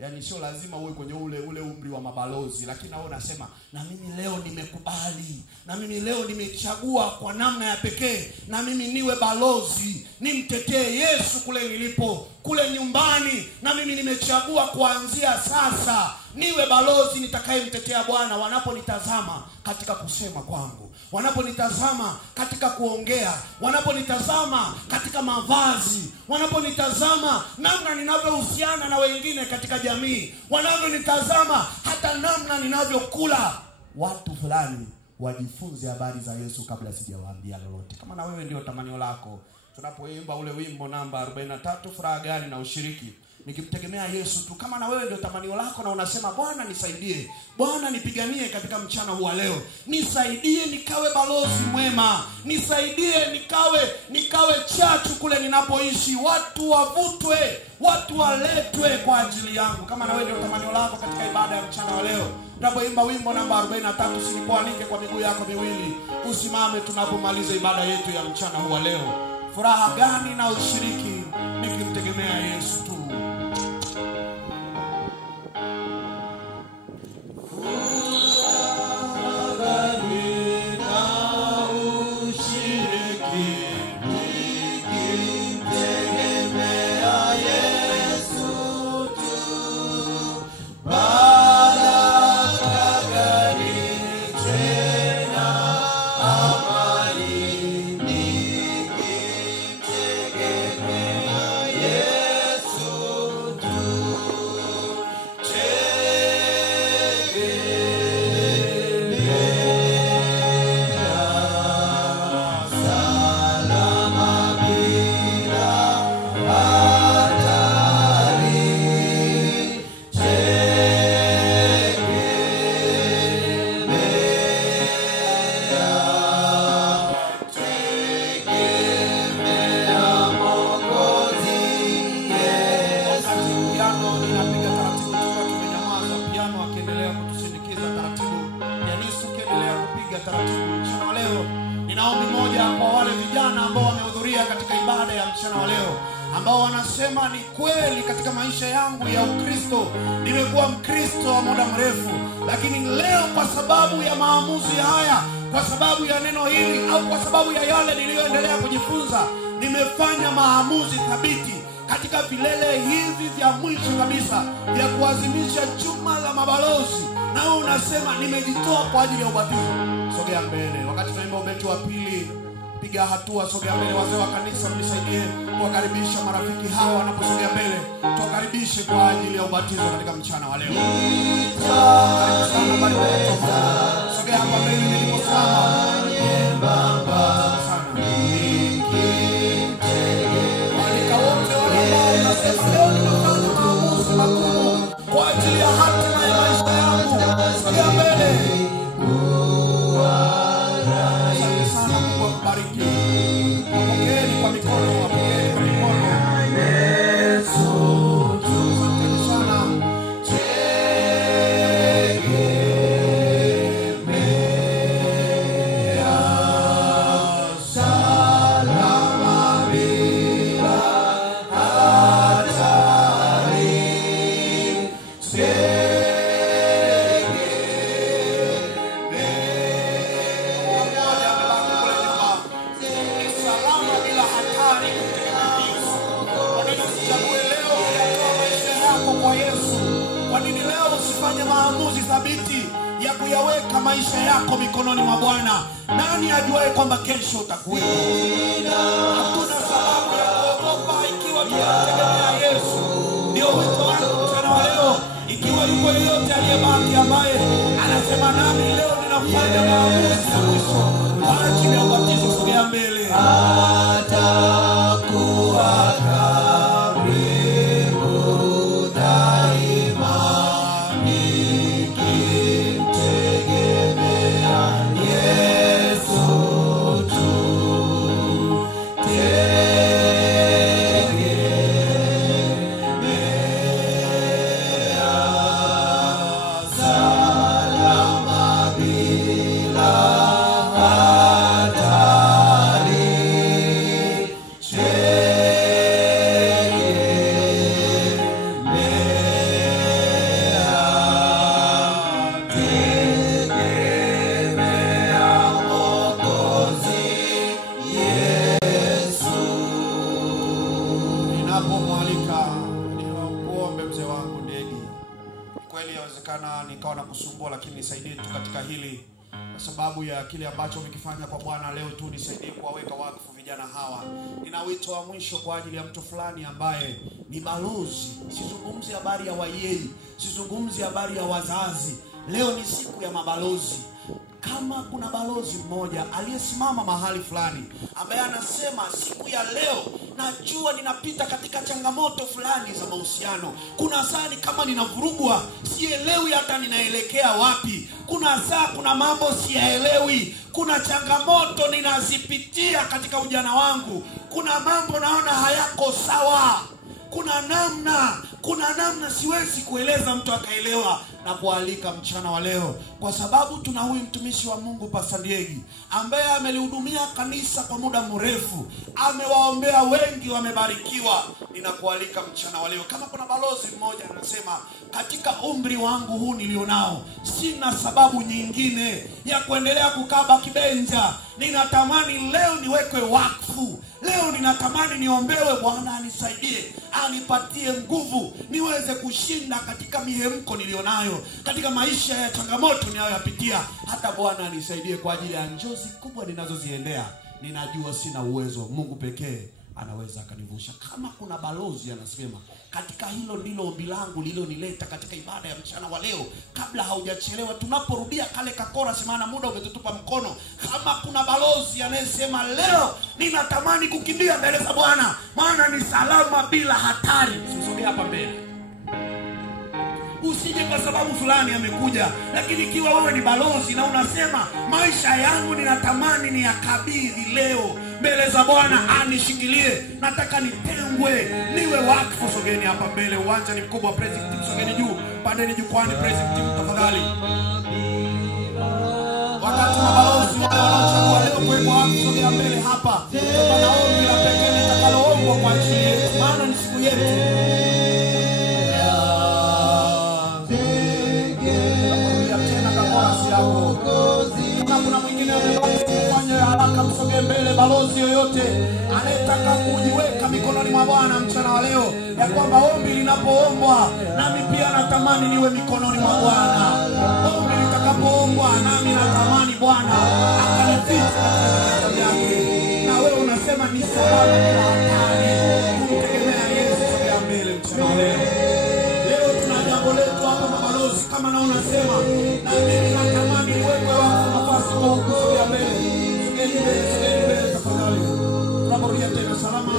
Yaani sio lazima uwe kwenye ule umri wa mabalozi, lakini wewe unasema na mimi leo nimekubali, na mimi leo nimechagua kwa namna ya pekee, na mimi niwe balozi, nimtetee Yesu kule nilipo, kule nyumbani, na mimi nimechagua kuanzia sasa niwe balozi nitakayemtetea Bwana wanaponitazama katika kusema kwangu, wanaponitazama katika kuongea, wanaponitazama katika mavazi, wanaponitazama namna ninavyohusiana na wengine katika jamii, wanaponitazama hata namna ninavyokula. Watu fulani wajifunze habari za Yesu kabla sijawaambia lolote. Kama na wewe ndio tamanio lako, tunapoimba ule wimbo namba 43, furaha gani na ushiriki, nikimtegemea Yesu tu. Kama na wewe ndio tamanio lako na unasema Bwana nisaidie, Bwana nipiganie katika mchana huu leo, nisaidie nikawe balozi mwema, nisaidie nikawe chachu kule ninapoishi, watu wavutwe, watu waletwe kwa ajili yangu. Kama na wewe ndio tamanio lako katika ibada ya mchana wa leo, tunapoimba wimbo namba 43, usinikualike kwa miguu yako miwili, usimame tunapomaliza ibada yetu ya mchana huu leo. Furaha gani na ushiriki, nikimtegemea Yesu tu. Ambao wanasema ni kweli, katika maisha yangu ya Ukristo nimekuwa Mkristo wa muda mrefu, lakini leo kwa sababu ya maamuzi haya, kwa sababu ya neno hili, au kwa sababu ya yale niliyoendelea kujifunza, nimefanya maamuzi thabiti katika vilele hivi vya mwisho kabisa vya kuadhimisha juma la mabalozi. Na unasema nimejitoa kwa ajili ya ubatizo. Sogea mbele wakati tunaimba ubeti wa pili. Piga hatua, sogea mbele. Wazee wa kanisa mnisaidie kuwakaribisha marafiki hawa wanaposogea mbele. Tuwakaribishe kwa ajili ya ubatizo katika mchana wa leo. Sogea hapa mbele niliposimama. Walika wote wale ambao wanasema leo nimefanya maamuzi makuu kwa ajili ya hatima ya maisha yangu. Sogea mbele. Bariki. Wapokeeni kwa mikono, wapokeeni kwa mikono. Yesu asante sana. Tegemea salama bila hatari. weka maisha yako mikononi mwa Bwana. Nani ajuaye kwamba kesho utakuwepo? Hakuna sababu ya kuogopa ikiwa tunamtegemea Yesu. Ndio wito wangu mchana wa leo. Ikiwa yuko yeyote aliyebaki ambaye anasema nami leo ninafanya maamuzi ya mwisho kwa ajili ya ubatizo, sogea mbele. Atakuwa karibu daima nikimtegemea Yesu tu. Nikawa na kusumbua, lakini nisaidie tu katika hili kwa sababu ya kile ambacho umekifanya kwa Bwana leo tu. Nisaidie kuwaweka wakfu vijana hawa. Nina wito wa mwisho kwa ajili ya mtu fulani ambaye ni balozi. Sizungumzi habari ya wayei, sizungumzi habari ya wazazi. Leo ni siku ya mabalozi. Kama kuna balozi mmoja aliyesimama mahali fulani ambaye anasema siku ya leo najua ninapita katika changamoto fulani za mahusiano. Kuna saa ni kama ninavurugwa, sielewi hata ninaelekea wapi. Kuna saa kuna mambo siyaelewi. Kuna changamoto ninazipitia katika ujana wangu. Kuna mambo naona hayako sawa. Kuna namna siwezi kueleza mtu akaelewa. Na kualika mchana wa leo kwa sababu tuna huyu mtumishi wa Mungu Pastor Ndiegi ambaye amelihudumia kanisa kwa muda mrefu, amewaombea wengi, wamebarikiwa. Ninakualika mchana wa leo, kama kuna balozi mmoja anasema katika umri wangu huu nilionao sina sababu nyingine ya kuendelea kukaba kibenja, ninatamani leo niwekwe wakfu, leo ninatamani niombewe, Bwana anisaidie, anipatie nguvu niweze kushinda katika mihemko nilionayo, katika maisha ya changamoto ninayoyapitia. Hata Bwana anisaidie kwa ajili ya njozi kubwa ninazoziendea. Ninajua sina uwezo, Mungu pekee anaweza akanivusha. Kama kuna balozi anasema katika hilo ndilo ombi langu lililonileta katika ibada ya mchana wa leo, kabla haujachelewa tunaporudia kale kakora, semana muda umetutupa mkono. Kama kuna balozi anayesema leo ninatamani kukimbia mbele za Bwana maana ni salama bila hatari, usisogee hapa mbele. Usije kwa sababu fulani amekuja, lakini ikiwa wewe ni balozi na unasema maisha yangu ninatamani ni yakabidhi leo mbele za Bwana, anishikilie, nataka nitengwe, niwe wakfu, sogeni hapa mbele. Uwanja ni mkubwa, praise team sogeni juu, pandeni jukwani, praise team tafadhali. Wakati wa balozi wale wanaochagua leo kuwekwa wakfu, sogea mbele hapa. Kama naombi la pekee nitakaloomba kwa ajili yetu, maana ni siku yetu. Kuna mwingine amefanya haraka, msogee mbele. Balozi yoyote anayetaka kujiweka mikononi mwa Bwana mchana wa leo, ya kwamba ombi linapoombwa nami pia natamani niwe mikononi mwa Bwana. Ombi litakapoombwa nami natamani Bwana akanifiche katika yake. Na wewe unasema ni salama bila hatari kumtegemea Yesu, sogea mbele mchana wa leo. Leo tuna jambo letu hapa mabalozi, kama na unasema na mimi natamani niwekwe wakfu nafasi kwa kusogea mbele. Sogeni mbele tafadhali. Tunaporudia tena salama.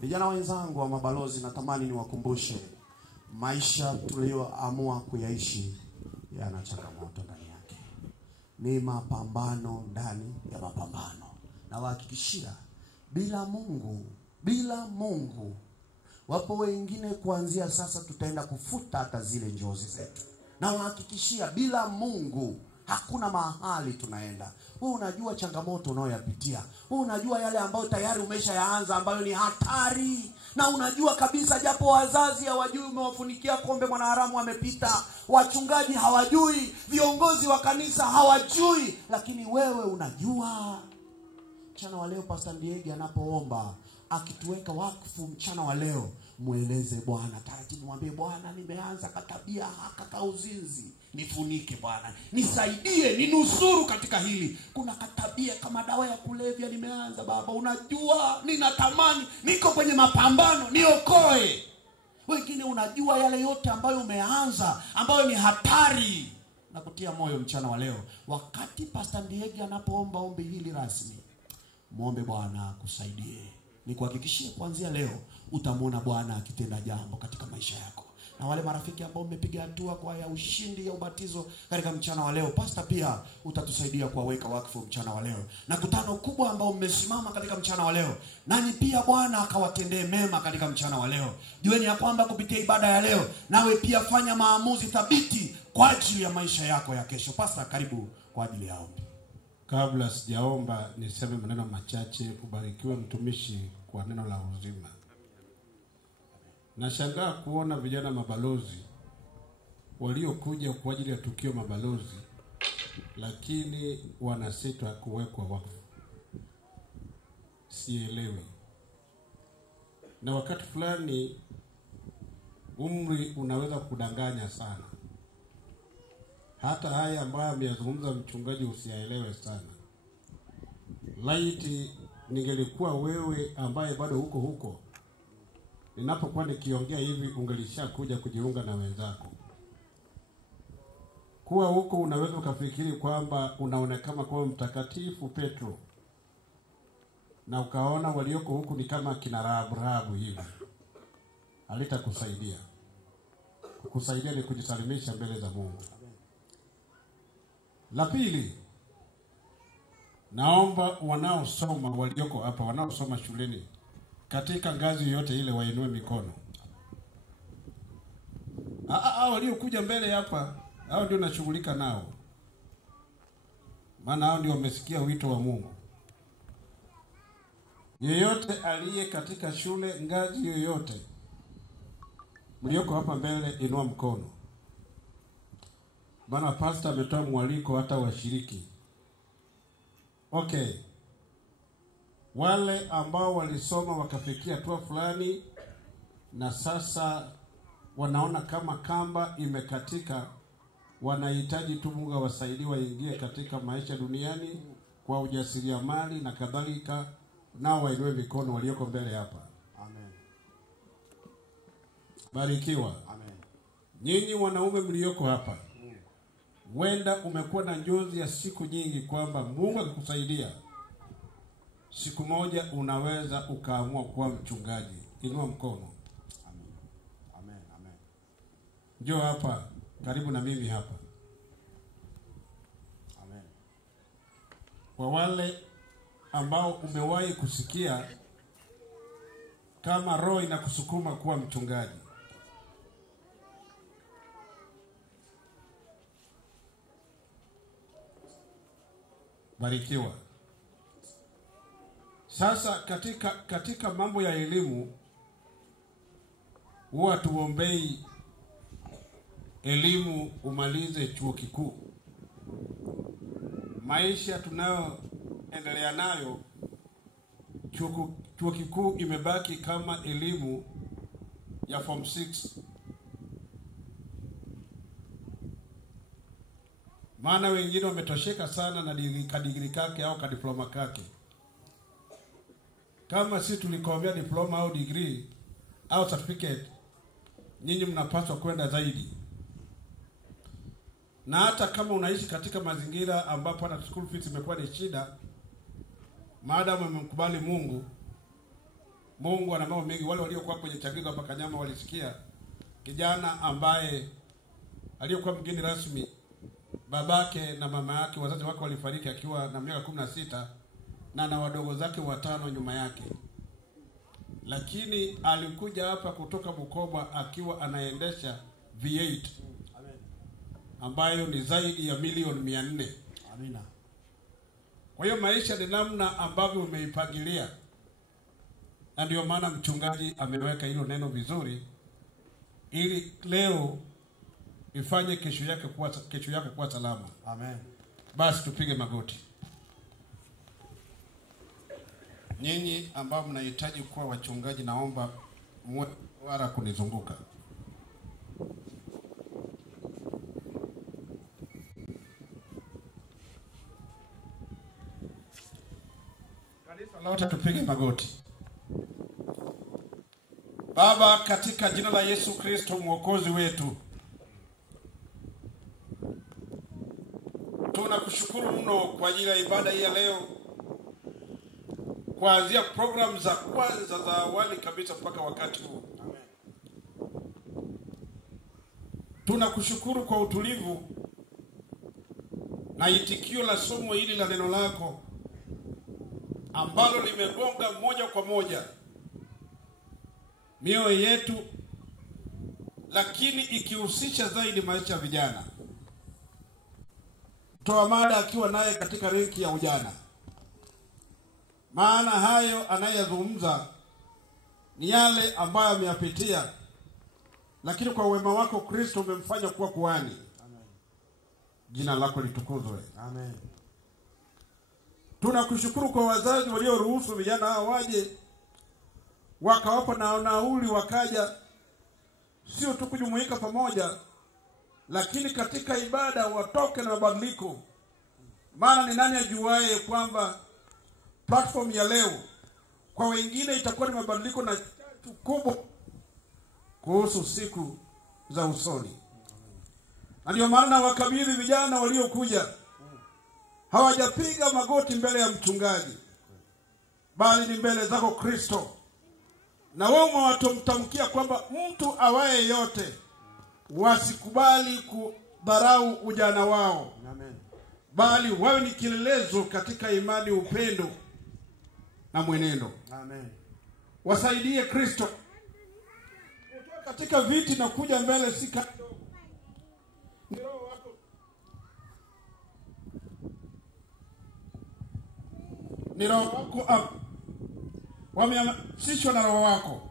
Vijana wenzangu wa mabalozi, natamani niwakumbushe maisha tulioamua kuyaishi yana changamoto ndani yake. Ni mapambano ndani ya mapambano. Na wahakikishia bila Mungu Wapo wengine kuanzia sasa tutaenda kufuta hata zile njozi zetu. Na unahakikishia bila Mungu hakuna mahali tunaenda. Wewe unajua changamoto unayoyapitia. Wewe unajua yale ambayo tayari umeshayaanza ambayo ni hatari. Na unajua kabisa japo wazazi hawajui umewafunikia kombe mwanaharamu amepita, wachungaji hawajui, viongozi wa kanisa hawajui, lakini wewe unajua. Mchana wa leo Pastor Ndiege anapoomba, akituweka wakfu mchana wa leo, mueleze Bwana taratibu, mwambie Bwana nimeanza katabia haka ka uzinzi, nifunike Bwana, nisaidie, ninusuru katika hili. Kuna katabia kama dawa ya kulevya nimeanza Baba, unajua ninatamani, niko kwenye mapambano, niokoe. Wengine unajua yale yote ambayo umeanza ambayo ni hatari. Na kutia moyo mchana wa leo, wakati Pastor Ndiege anapoomba ombi hili rasmi, muombe Bwana akusaidie. Nikuhakikishie kuanzia leo utamwona Bwana akitenda jambo katika maisha yako. Na wale marafiki ambao umepiga hatua kwa ya ushindi ya ubatizo katika mchana wa leo, Pastor pia utatusaidia kuwaweka wakfu mchana wa leo. Na kutano kubwa ambao mmesimama katika mchana wa leo, nani pia Bwana akawatendee mema katika mchana wa leo. Jueni ya kwamba kupitia ibada ya leo, nawe pia fanya maamuzi thabiti kwa ajili ya maisha yako ya kesho. Pastor, karibu kwa ajili ya ombi. Kabla sijaomba niseme maneno machache. Ubarikiwe mtumishi kwa neno la uzima. Nashangaa kuona vijana mabalozi waliokuja kwa ajili ya tukio mabalozi, lakini wanasita kuwekwa wakfu. Sielewi. Na wakati fulani umri unaweza kudanganya sana. Hata haya ambayo ameyazungumza mchungaji usiyaelewe sana. Laiti ningelikuwa wewe ambaye bado huko, ninapokuwa nikiongea hivi ungelishakuja kujiunga na wenzako. Kuwa huko unaweza ukafikiri kwamba unaonekana kama mtakatifu Petro, na ukaona walioko huku ni kama kina Rahabu hivi. Halitakusaidia. Kukusaidia ni kujisalimisha mbele za Mungu. La pili, naomba wanaosoma walioko hapa, wanaosoma shuleni katika ngazi yote ile wainue mikono. Waliokuja mbele hapa, hao ndio nashughulika nao. Maana hao ndio wamesikia wito wa Mungu. Yeyote aliye katika shule ngazi yoyote, mlioko hapa mbele inua mkono. Bwana Pastor ametoa mwaliko hata washiriki. Okay. Wale ambao walisoma wakafikia hatua fulani na sasa wanaona kama kamba imekatika, wanahitaji tu Mungu awasaidie waingie katika maisha duniani kwa ujasiriamali na kadhalika, nao wainue mikono walioko mbele hapa. Amen. Barikiwa. Amen. Nyinyi wanaume mlioko hapa, wenda umekuwa na njozi ya siku nyingi kwamba Mungu akikusaidia siku moja unaweza ukaamua kuwa mchungaji. Inua mkono. Amen. Amen. Amen. Njoo hapa karibu na mimi hapa. Amen. Kwa wale ambao umewahi kusikia kama roho inakusukuma kuwa mchungaji, barikiwa. Sasa katika mambo ya elimu, huwa tuombei elimu umalize chuo kikuu. Maisha tunayoendelea nayo, chuo kikuu imebaki kama elimu ya form 6. Maana wengine wametosheka sana na digrii kake au kadiploma kake. Kama si tulikomea diploma au degree au certificate, nyinyi mnapaswa kwenda zaidi. Na hata kama unaishi katika mazingira ambapo hata school fees imekuwa ni shida, maadamu umemkubali Mungu, Mungu ana mambo mengi. Wale waliokuwa kwenye chagizo hapa Kanyama walisikia kijana ambaye aliyokuwa mgeni rasmi, babake na mama yake, wazazi wake walifariki akiwa na miaka 16 na wadogo zake 5 nyuma yake. lakini alikuja hapa kutoka Bukoba akiwa anaendesha V8 ambayo ni zaidi ya milioni 400. Amina. Kwa hiyo maisha ni namna ambavyo umeipangilia, na ndio maana mchungaji ameweka hilo neno vizuri, ili leo ifanye kesho yako kuwa salama. Amen. Basi tupige magoti. Nyinyi ambao mnahitaji kuwa wachungaji, naomba wara kunizunguka. Kanisa lote tupige magoti. Baba, katika jina la Yesu Kristo mwokozi wetu, tunakushukuru mno kwa ajili ya ibada hii ya leo, kuanzia program za kwanza za awali kabisa mpaka wakati huu. Tunakushukuru kwa utulivu na itikio la somo hili la neno lako ambalo limegonga moja kwa moja mioyo yetu, lakini ikihusisha zaidi maisha ya vijana. Toa mada akiwa naye katika renki ya ujana, maana hayo anayezungumza ni yale ambayo ameyapitia, lakini kwa wema wako Kristo umemfanya kuwa kuhani. Amen. Jina lako litukuzwe. Amen. Tunakushukuru kwa wazazi walioruhusu vijana hao waje, wakawapa na nauli, wakaja sio tu kujumuika pamoja, lakini katika ibada watoke na mabadiliko. Maana ni nani ajuaye kwamba platform ya leo kwa wengine itakuwa ni mabadiliko na kubwa kuhusu siku za usoni. Na ndio maana wakabidhi vijana waliokuja, hawajapiga magoti mbele ya mchungaji, bali ni mbele zako Kristo. Na wewe umewatamkia kwamba mtu awaye yote wasikubali kudharau ujana wao. Amen. Bali wawe ni kielelezo katika imani, upendo na mwenendo. Amen. Wasaidie Kristo kutoka katika viti na kuja mbele, si kando. Ni Roho wako. Ni Roho wako wamehamasishwa na Roho wako.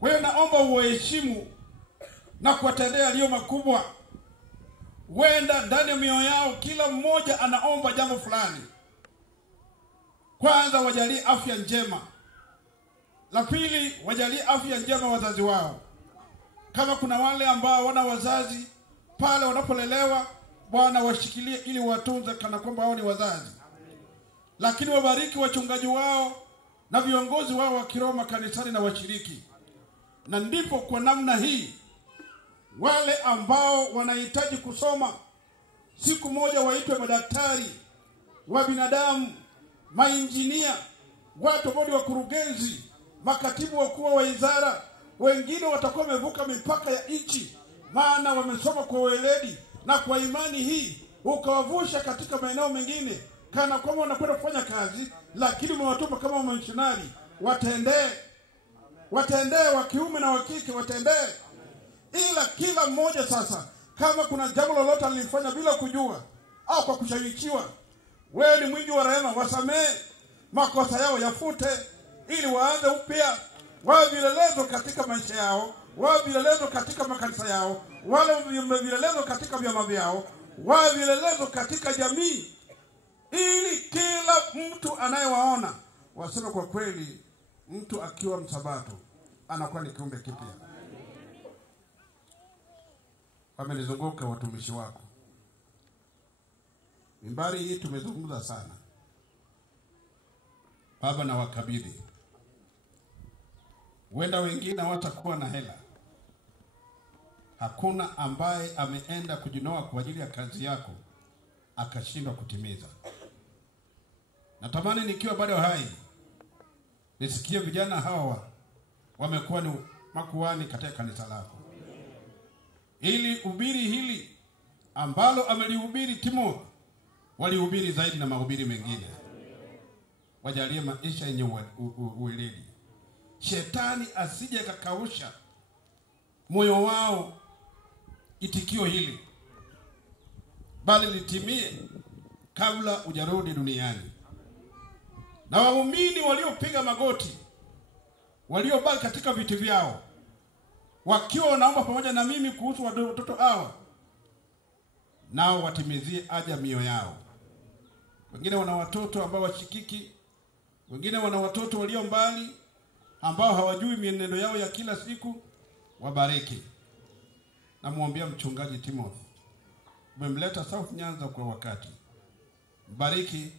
Kwa hiyo naomba uwaheshimu na kuwatendea yaliyo makubwa. Wenda ndani ya mioyo yao kila mmoja anaomba jambo fulani. Kwanza, wajalie afya njema. La pili, wajalie afya njema wazazi wao. Kama kuna wale ambao wana wazazi pale wanapolelewa, Bwana washikilie ili watunze kana kwamba hao ni wazazi. Lakini wabariki wachungaji wao na viongozi wao wa kiroho kanisani na washiriki. Na ndipo kwa namna hii wale ambao wanahitaji kusoma siku moja waitwe madaktari wa binadamu, mainjinia, watu ambao ni wakurugenzi, makatibu wakuu wa wizara. Wengine watakuwa wamevuka mipaka ya nchi, maana wamesoma kwa weledi, na kwa imani hii ukawavusha katika maeneo mengine kana kwamba wanakwenda kufanya kazi, lakini umewatuma kama wamishonari. Watendee wa kiume na wa kike, watendee. Ila kila mmoja sasa, kama kuna jambo lolote alifanya bila kujua au kwa kushawishiwa, wewe ni mwingi wa rehema, wasamehe, makosa yao yafute, ili waanze upya, wawe vielelezo katika maisha yao, wawe vielelezo katika makanisa yao, wale vielelezo katika vyama vyao, wawe vielelezo katika jamii, ili kila mtu anayewaona waseme kwa kweli, mtu akiwa msabato anakuwa ni kiumbe kipya. Wamenizunguka watumishi wako. Mimbari hii tumezungumza sana. Baba, na wakabidhi. Wenda wengine hawatakuwa na hela. Hakuna ambaye ameenda kujinoa kwa ajili ya kazi yako akashindwa kutimiza. Natamani nikiwa bado hai nisikie vijana hawa wamekuwa ni makuhani katika kanisa lako, ili ubiri hili ambalo amelihubiri Timo walihubiri zaidi na mahubiri mengine. Wajalie maisha yenye uweledi. shetani asije akakausha moyo wao itikio hili, bali litimie kabla hujarudi duniani. Na waumini waliopiga magoti, waliobaki katika viti vyao, wakiwa wanaomba pamoja na mimi kuhusu watoto hawa, nao watimizie haja mioyo yao. Wengine wana watoto ambao washikiki, wengine wana watoto walio mbali ambao hawajui mienendo yao ya kila siku. Wabariki. Na muombea mchungaji Timothy, umemleta South Nyanza kwa wakati. Mbariki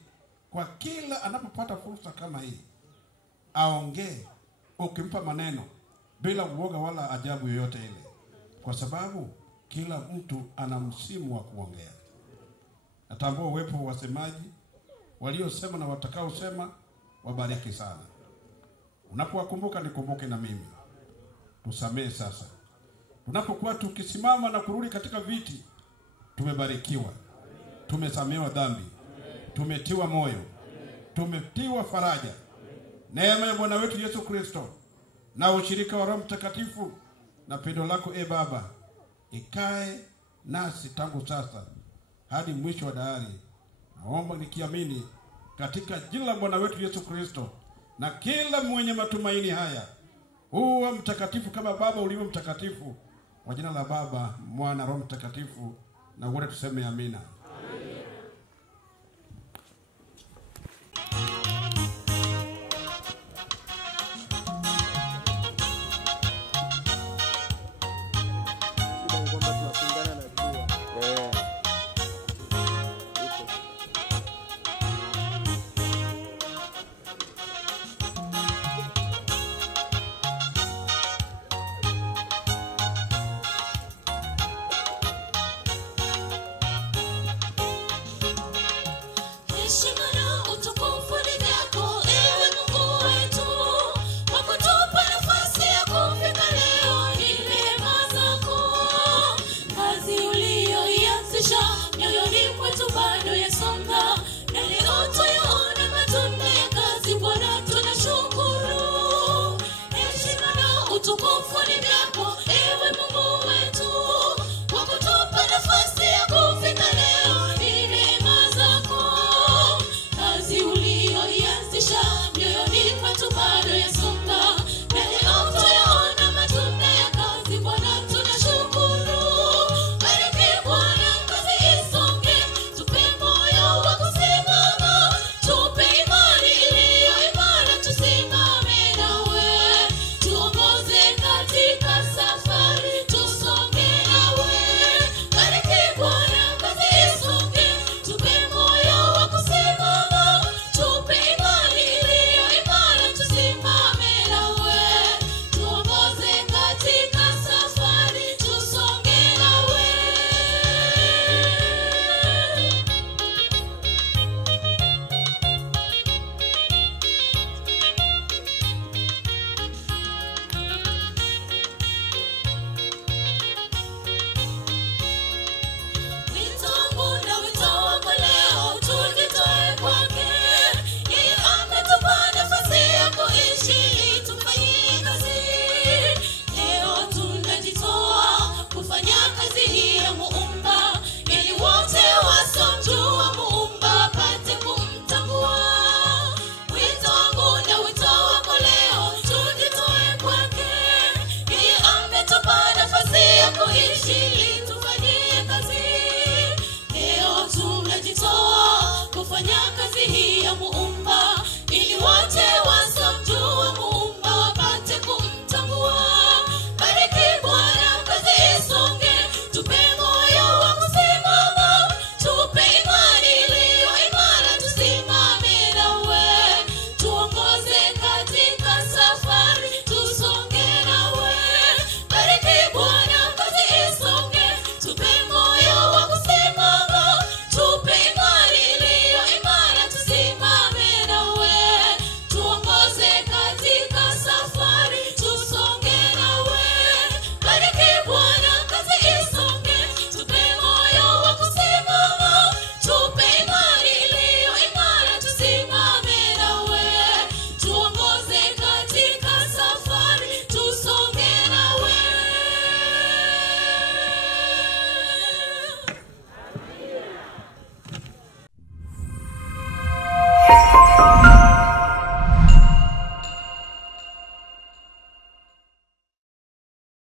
kwa kila anapopata fursa kama hii, aongee ukimpa maneno bila uoga wala ajabu yoyote ile, kwa sababu kila mtu ana msimu wa kuongea. Natambua uwepo wa wasemaji waliosema na watakaosema. Wabariki sana. Unapowakumbuka nikumbuke na mimi. Tusamehe sasa. Tunapokuwa tukisimama na kurudi katika viti, tumebarikiwa, tumesamehewa dhambi, tumetiwa moyo, tumetiwa faraja. Neema ya Bwana wetu Yesu Kristo na ushirika wa Roho Mtakatifu na pendo lako Baba ikae nasi tangu sasa hadi mwisho wa dahari. Naomba nikiamini katika jina la Bwana wetu Yesu Kristo, na kila mwenye matumaini haya huwa mtakatifu kama Baba ulivyo mtakatifu. Kwa jina la Baba, Mwana, Roho Mtakatifu, na wote tuseme amina. Heshima